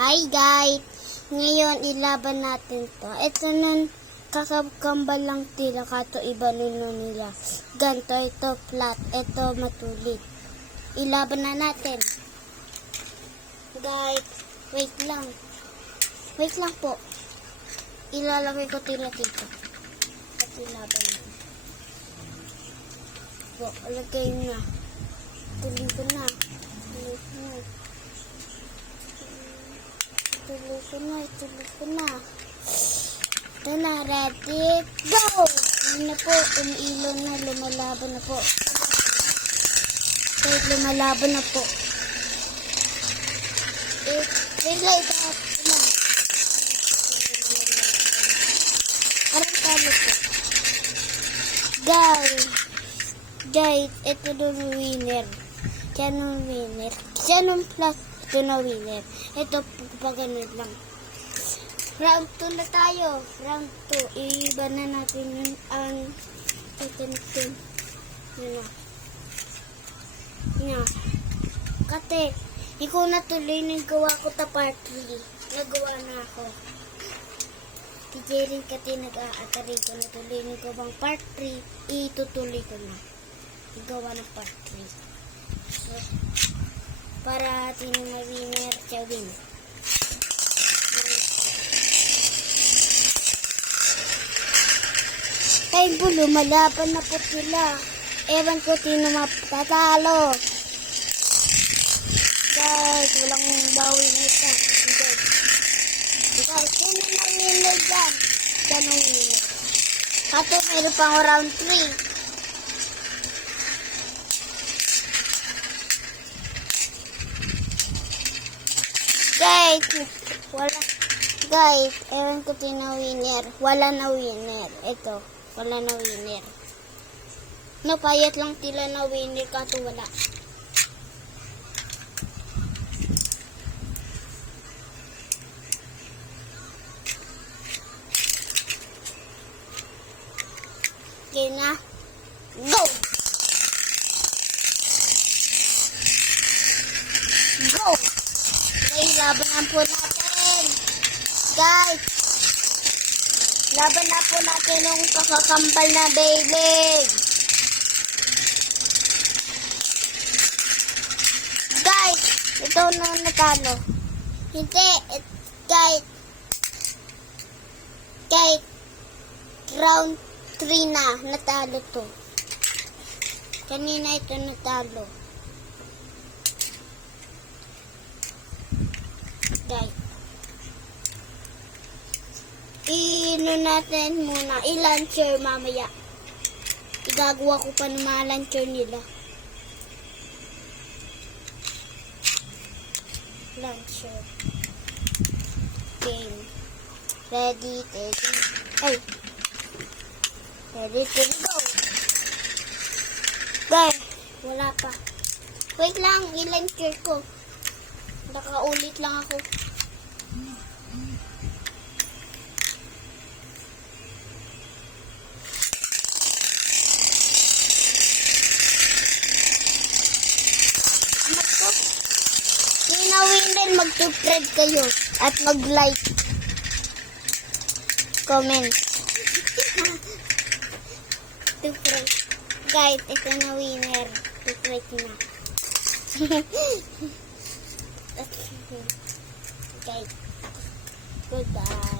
Hi guys! Ngayon ilaban natin to. Ito nun kakambal lang tila kato iba nuno nila. Ganto ito flat, ito matulid. Ilaban na natin. Guys, wait lang. Wait lang po. Ilalagay ko tila dito. At ilaban na. Po, alagay na. Tuloy ko na. Tuloy ko na. Ituloy ko na. Ito na, ready, go! Ano na po, umiilo na, lumalaban na po. Wait, lumalaban na po. Wait lang, ito na. Parang talo po. Guys, ito doon winner. Diyan yung winner. Diyan yung plus, ito na winner. Ito, pag ganun lang. Round 2 na tayo. Round 2. Iiba na natin yung ang itim-tim. Yun na. Yan. Kate, ikaw na tuloy nagawa ko ta part 3. Nagawa na ako. Tijerin kate nag-aatari ko na tuloy nagawang part 3. Itutuloy ko na. Nagawa ng part 3. So, para ating ma-winner siya win. Ay, lumalaban na po sila. Ewan ko sino matatalo. Guys, walang bawi nito. Guys, sino na winner dyan? Dyan ang winner. Kato, mayroon pang round 3. Guys, guys, ewan ko sino winner. Wala na winner. Ito. Wala na winner. Napayat lang tila na winner kato wala. Okay na. Go! Go! Okay, labanan po natin. Guys! Laban na po natin yung kakakambal na baby. Guys, ito na natalo. Hindi, guys, round 3 na, natalo to. Kanina ito natalo. Guys. Ino natin muna. I-launcher mamaya. Igagawa ko pa ng mga launcher nila. Launcher. Game. Ready, steady. Ay. Ready, steady, go. Guys, wala pa. Wait lang, i-launcher ko. Nakaulit lang ako. Winner, mag-subscribe kayo at mag-like, comment. Subscribe. Guys, ito na winner. Subscribe na. Guys, goodbye.